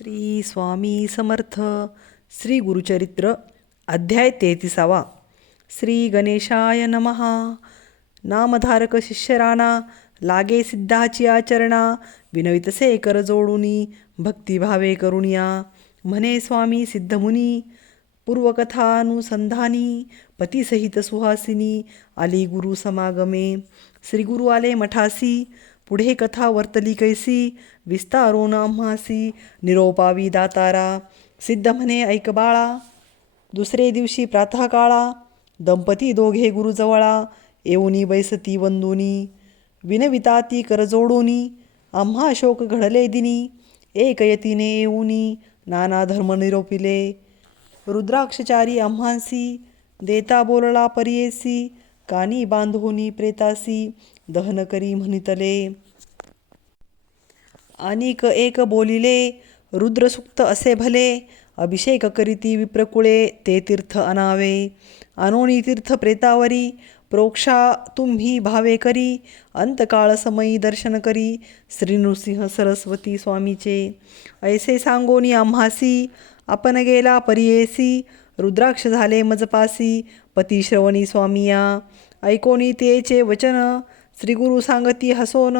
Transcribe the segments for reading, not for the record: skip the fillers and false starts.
श्री स्वामी समर्थ. श्री गुरुचरित्र अध्याय 33. श्री गणेशाय नमः. नामधारक शिष्यराणा लागे सिद्धाची आचरणा, विनवितसे कर जोडुनी भक्तिभावे करुणिया. म्हणे स्वामी सिद्धमुनी पूर्वकथानुसंधानी, पतीसहित सुहासिनी आली गुरु समागमे. श्री गुरु आले मठासी, पुढे कथा वर्तली कैसी, विस्तारोन आम्हासी निरोपावी दातारा. सिद्ध म्हणे ऐक बाळा, दुसरे दिवशी प्रातःकाळा दंपती दोघे गुरुजवळा, येऊनी बैसती वंदुनी विनविताती करजोडुनी. आम्हा शोक घडले दिनी, एक यतीने येऊनी नाना धर्म निरोपिले. रुद्राक्षचारी आम्हासी देता बोलला परियेसी, कानी बांधोनी प्रेतासी दहन करी म्हणितले. अनिक एक बोलिले रुद्रसुक्त असे भले, अभिषेक करीती विप्रकुळे ते तीर्थ अनावे. अनोनी तीर्थ प्रेतावरी प्रोक्षा तुम्ही भावे करी, अंतकाळ समयी दर्शन करी श्री नृसिंह सरस्वती स्वामीचे. ऐसे सांगोनी आम्हासी आपण गेला परियेसी, रुद्राक्ष झाले मजपासी पती श्रवणी स्वामिया. ऐकोनी तेचे वचन श्रीगुरु सांगती हसोन,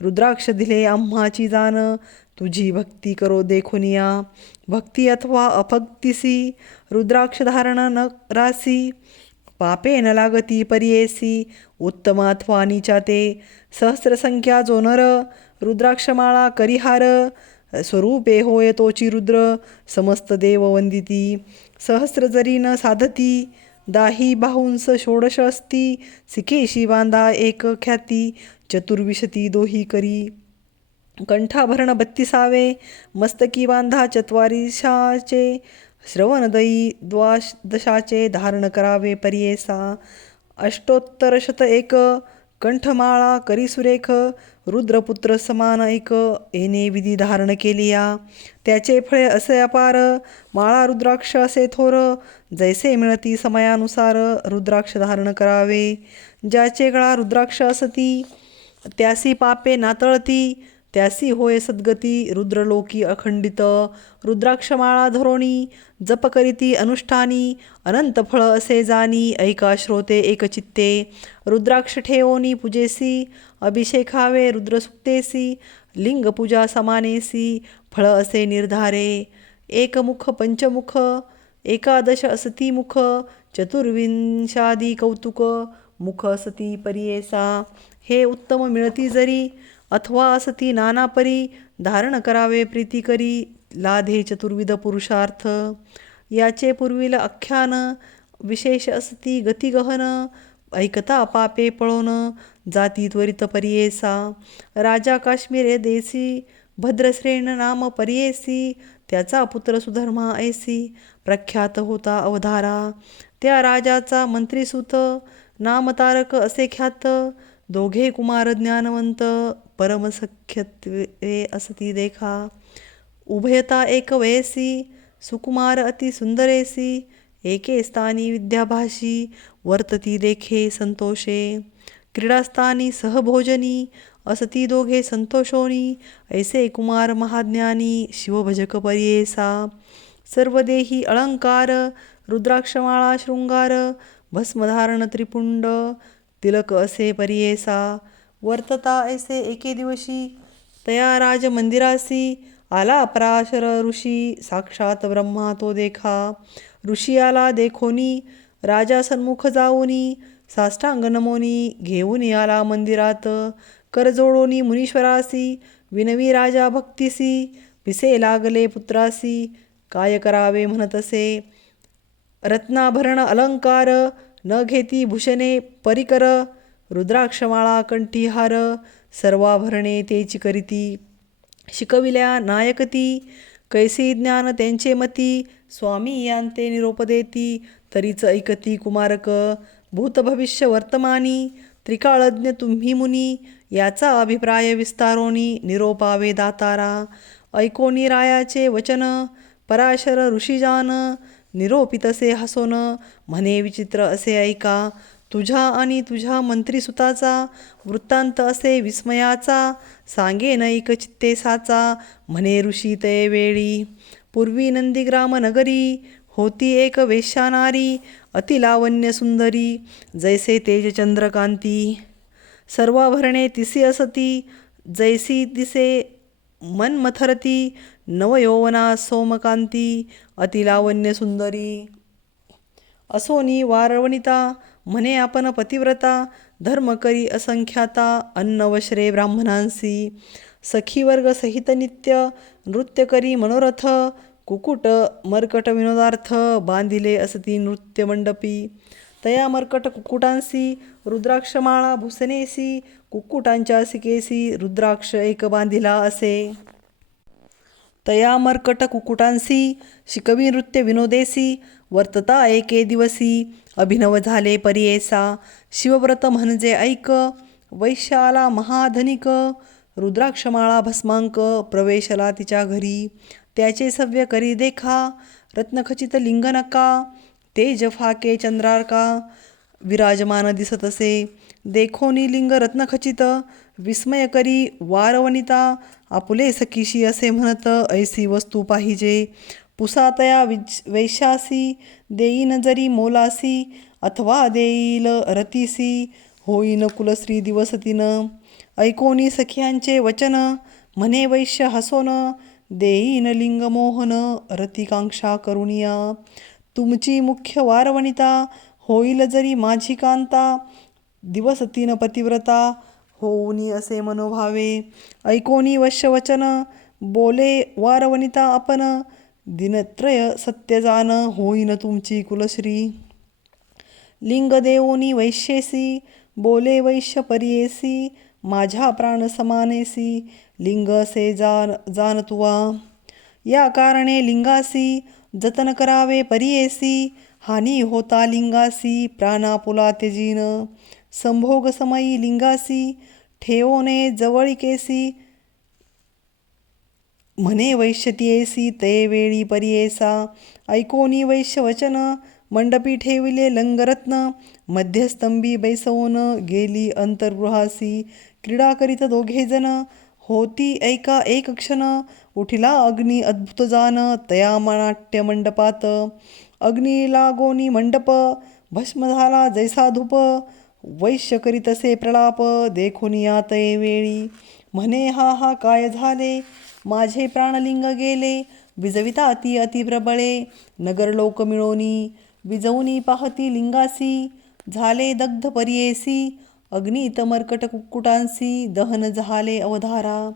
रुद्राक्ष दिले आम्हाची जाण तुझी भक्ती करो देखुनिया. भक्ती अथवा अभक्तिसी रुद्राक्ष धारण न रासी, पापे न लागती परियेसी उत्तम अथवा नीचा ते. सहस्रसंख्या जो नर रुद्राक्षमाळा करिहार, स्वरूपे होय तोची रुद्र समस्त देव वंदिती. सहस्र जरी न साधती दाही बाहुंस षोडश असती, सिकेशी बांधा एक ख्याती चतुर्विशती दोही करी. कंठाभरण 32 मस्तकी बांधा चत्वारिशाचे, श्रवणदयी द्वादशाचे धारण करावे परियेसा. अष्टोत्तरशत एक कंठमाळा करी सुरेख, रुद्रपुत्र समान एक येणे विधी धारण केलिया. त्याचे फळे असे अपार, माळा रुद्राक्ष असे थोर, जैसे मिळती समयानुसार रुद्राक्ष धारण करावे. ज्याचे गळा रुद्राक्ष असती त्यासी पापे नातळती, त्यासी होय सद्गती रुद्रलोकी अखंडित. रुद्राक्षमाळा धरोणी जप करीती अनुष्ठानी, अनंत फळ असे जाणी ऐका श्रोते एकचित्ते. रुद्राक्ष ठेवोनी पूजेसी, अभिषेकावे रुद्रसुक्तेसी, लिंग पूजा समानेसी फळ असे निर्धारे. एकमुख पंचमुख एकादश असती मुख, चतुर्विंशादी कौतुक मुख असती परियेसा. हे उत्तम मिळती जरी अथवा असती नाना परी, धारण करावे प्रीती करी लाधे चतुर्विध पुरुषार्थ. याचे पूर्वील आख्यान विशेष असती गती गहन, ऐकता पापे पळोन जाती त्वरित परियेसा. राजा काश्मीर देसी भद्रश्रेण नाम परियेसी, त्याचा पुत्र सुधर्मा ऐसी प्रख्यात होता अवधारा. त्या राजाचा मंत्रीसूत नाम तारक असे ख्यात, दोघे कुमार ज्ञानवंत परमसख्यत्वे असती देखा. उभयता एक वयसी सुकुमार अति सुंदरेसी, एके स्थानी विद्याभाषी वर्तती देखे संतोषे. क्रीडास्थानी सहभोजनी असती दोघे संतोषोनी, ऐसे कुमार महाज्ञानी शिवभजक परियेसा. सर्वदेही अलंकार रुद्राक्षमाळा शृंगार, भस्मधारण त्रिपुंड तिलक असे परियेसा. वर्तता ऐसे एके दिवशी तया राज मंदिरासी, आला पराशर ऋषी साक्षात ब्रह्मा तो देखा. ऋषी आला देखोनी राजा सन्मुख जाऊनी, साष्टांग नमोनी घेऊन आला मंदिरात. करजोडोनी मुनीश्वरासी विनवी राजा भक्तीसी, पिसे लागले पुत्रासी काय करावे म्हणतसे. रत्नाभरण अलंकार न घेती भूषणे परिकर, रुद्राक्षमाळा कंठीहार सर्वाभरणे तेची करीती. शिकविल्या नायकती कैसी ज्ञान त्यांचे मती, स्वामी यांते निरोप देती तरीच ऐकती कुमारक. भूतभविष्य वर्तमानी त्रिकाळज्ञ तुम्ही मुनी, याचा अभिप्राय विस्तारोनी निरोपावे दातारा. ऐकोनी रायाचे वचन पराशर ऋषीजान, निरोपितसे हसोन म्हणे विचित्र असे ऐका. तुझ्या आणि तुझ्या मंत्रीसुताचा वृत्तांत असे विस्मयाचा, सांगेन ऐक चित्ते साचा, म्हणे ऋषी ते वेळी. पूर्वी नंदीग्राम नगरी, होती एक वेश्या नारी, अतिलावण्य सुंदरी, जैसे तेज चंद्रकांती. सर्वाभरणे तिसी असती, जैसी दिसे मन मथरती, नवयौवना सोमकांती, अतिलावण्य सुंदरी. असोनी वारवनिता, म्हणे आपण पतिव्रता, धर्म करी असंख्याता, अन्न वश्रे ब्राह्मणांसी. सखी वर्ग सहित नित्य, नृत्य करी मनोरथ, कुकुट मर्कट विनोदार्थ, बांधिले असती नृत्य मंडपी. तया मर्कट कुक्कुटांसी, रुद्राक्षमाळा भूषणेसी, कुक्कुटांच्या सिकेसी, रुद्राक्ष एक बांधिला असे. तया मर्कट कुक्कुटांसी, शिकवी नृत्य विनोदेसी, वर्तता एके दिवसी, अभिनव झाले परियेसा. शिवव्रत म्हणजे ऐक, वैश्याला महाधनिक, रुद्राक्षमाळा भस्मांक, प्रवेशला तिच्या घरी. त्याचे सव्य करी देखा, रत्नखचित लिंग नका, तेज फाके चंद्रार्का, विराजमान दिसत असे. देखोनी लिंग रत्नखचित, विस्मय करी वारवनिता, आपुले सखीशी असे म्हणत, ऐसी वस्तू पाहिजे. पुसातया वैश्यासी, देईन जरी मोलासी, अथवा देईल रतीसी, होईन कुलश्री दिवसतीन. ऐकोनी सखियांचे वचन, म्हणे वैश्य हसोन, देईन लिंग मोहन, रतिकांक्षा करुणिया. तुमची मुख्य वारवनिता, होईल जरी माझी कांता, दिवसतीन पतिव्रता, होऊनी असे मनोभावे. ऐकोनी वश्य वचन, बोले वारवनिता आपण, दिनत्रय सत्य जान, होईन तुमची कुलश्री. लिंग देऊनी वैश्येसी, बोले वैश्य परियेसी, माझ्या प्राण समानेसी, लिंग असे जान तुवा. या कारणे लिंगासी, जतन करावे परियेसी, हानी होता लिंगासी, प्राणापुला त्यजीन. संभोग समयी लिंगासी, ठेवोने जवळिकेसी, म्हणे वैश्यतियेसी ते वेळी परियेसा. ऐकोनी वैश्य वचन, मंडपी ठेविले लंगरत्न, मध्यस्तंभी बैसवून गेली अंतर्गृहासी. क्रीडा करीत दोघेजण, होती ऐका एक क्षण, उठिला अग्नी अद्भुत जान, तया नाट्य मंडपात. अग्नी लागोनी मंडप, भस्म झाला जैसा धूप, वैश्य करीतसे प्रलाप, देखोनी यातये वेळी. म्हणे हा हा काय झाले, माझे प्राणलिंग गेले, विजविता ती अतिप्रबळे. नगरलोक मिळोनी, विजवूनी पाहती लिंगासी, झाले दग्ध परियेसी, अग्नीत मर्कट कुक्कुटांसी, दहन झाले अवधारा.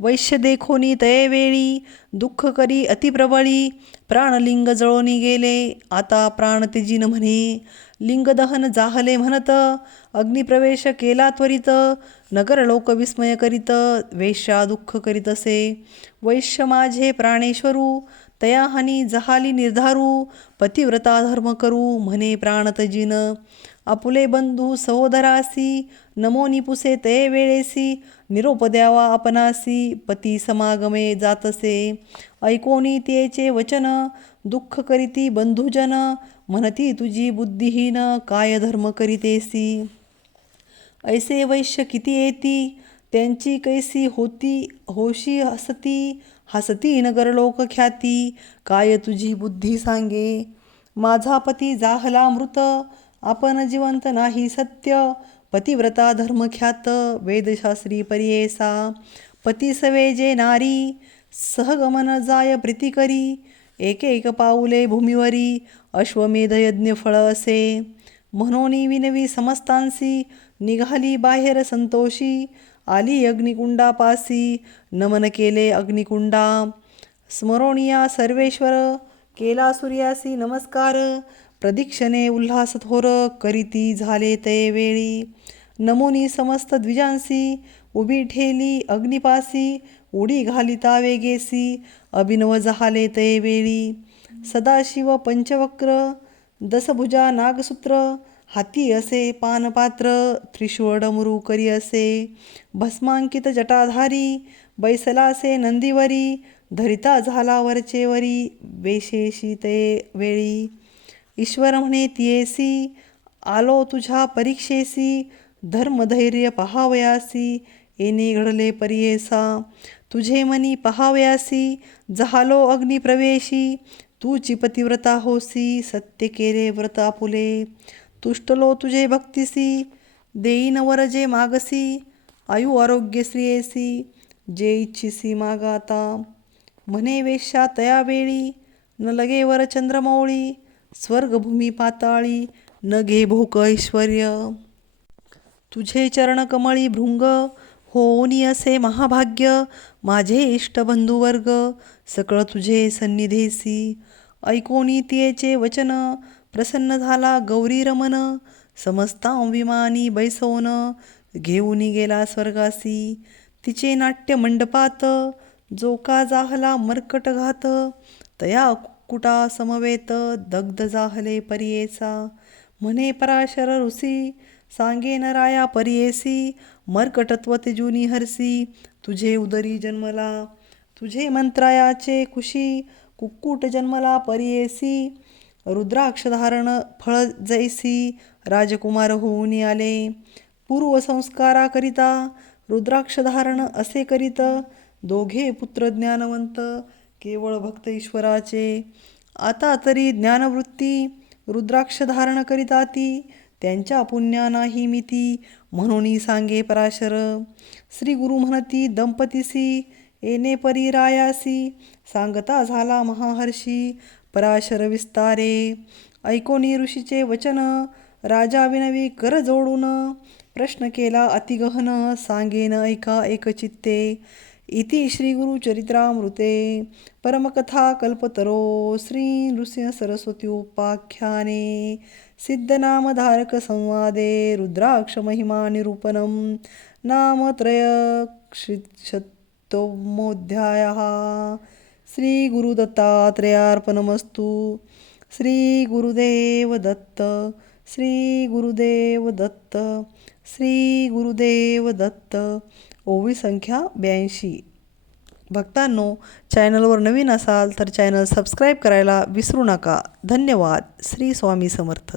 वैश्य देखोनी तये वेळी, दुःख करी अतिप्रबळी, प्राणलिंग जळोनी गेले, आता प्राण त्यजीन म्हणे. लिंग दहन जाहले म्हणत, अग्निप्रवेश केला त्वरित, नगरलोक विस्मय करीत, वेश्या दुःख करीतसे. वैश्य माझे प्राणेश्वरू, तया हानी जहाली निर्धारू, पतिव्रता धर्म करू, म्हणे प्राण तजीन. आपुले बंधू सहोदरासी, नमोनी पुसे तये वेळेसी, निरोप द्यावा आपणासी, पती समागमे जातसे. ऐकोनी तेचे वचन, दुःख करीती बंधुजन, म्हणती तुझी बुद्धिहीन, काय धर्म करीतेसी. ऐसे वैश्य किती येती, त्यांची कैसी होती होशी हसती, हसती नगरलोक ख्याती, काय तुझी बुद्धी सांगे. माझा पती जाहला मृत, आपण जिवंत नाही सत्य, पतिव्रता धर्मख्यात, वेदशास्त्री परियेसा. पती सवेजे नारी, सहगमन जाय प्रीती करी, एक एक पाऊले भूमीवरी, अश्वमेध यज्ञ फळ असे. म्हणून विनवी समस्तांसी, निघाली बाहेर संतोषी, आली अग्निकुंडापासी, नमन केले अग्निकुंडा. स्मरोनिया सर्वेश्वर, केला सूर्यासी नमस्कार, प्रदीक्षणे उल्हास थोर, करीती झाले ते वेळी. नमुनी समस्त द्विजांसी, उभी ठेली अग्निपासी, उडी घालिता वेगेसी, अभिनव झाले ते वेळी. सदाशिव पंचवक्र, दसभुजा नागसूत्र, हाती असे पानपात्र, त्रिशूळ डमरू करी असे. भस्मांकित जटाधारी, बैसलासे नंदीवरी, धरिता झाला वरचेवरी, वेशेशी ते वेळी. ईश्वर म्हणे तियेसी, आलो तुझ्या परीक्षेसी धर्मधैर्य पहावयासी येणे घडले परियेसा तुझे मनी पहावयासी जहालो अग्निप्रवेशी तूची पतिव्रता होसी सत्य केले व्रत आपुले तुष्टलो तुझे भक्तिसी देईन वर जे मागसी आयु आरोग्य श्रियेसी जे इच्छिसी मागाता म्हणे वेश्या तयावेळी न लगे वर चंद्रमौळी स्वर्गभूमी पाताळी न घे भोक ऐश्वर्य तुझे चरण कमळी भृंग होनी असे महाभाग्य माझे इष्टबंधुवर्ग सकळ तुझे सन्निधेसी ऐकोनी तियेचे वचन प्रसन्न झाला गौरी रमन समस्ता विमानी बैसवून घेऊन गेला स्वर्गासी तिचे नाट्य मंडपात जो का जाहला मर्कट घात तया कुकुटा समवेत दग्ध जाहले परियेचा म्हणे पराशर ऋषी सांगेन राया परियेसी मर्कटत्व तेजुनी हरसी तुझे उदरी जन्मला तुझे मंत्रायाचे कुशी कुक्कुट जन्मला परियेसी रुद्राक्ष धारण फळ जैसी राजकुमार होऊन आले पूर्वसंस्काराकरिता रुद्राक्ष धारण असे करीत दोघे पुत्र ज्ञानवंत केवळ भक्त ईश्वराचे आता तरी ज्ञानवृत्ती रुद्राक्ष धारण करिता ती त्यांच्या पुण्या नाही मिती म्हणून सांगे पराशर श्री गुरु म्हणती दंपतीसी येणे परी रायासी सांगता झाला महाहर्षी पराशर विस्तारे ऐकोनी ऋषीचे वचन राजा विनवी कर जोडून प्रश्न केला अतिगहन सांगेन ऐका एकचित्ते इति श्री गुरुचरित्रामृते परमकथा कल्पतरो श्री नृसिंह सरस्वती उपाख्याने सिद्धनामधारक संवादे रुद्राक्ष महिमा निरूपणम नामत्रयक्षिशतोमोऽध्यायः श्री गुरुदत्तात्रेयार्पणमस्तु श्री गुरुदेव दत्त श्री गुरुदेव दत्त श्री गुरुदेव दत्त. ओवी संख्या 82. भक्तांनो, चॅनलवर नवीन असाल तर चॅनल सबस्क्राईब करायला विसरू नका. धन्यवाद. श्री स्वामी समर्थ.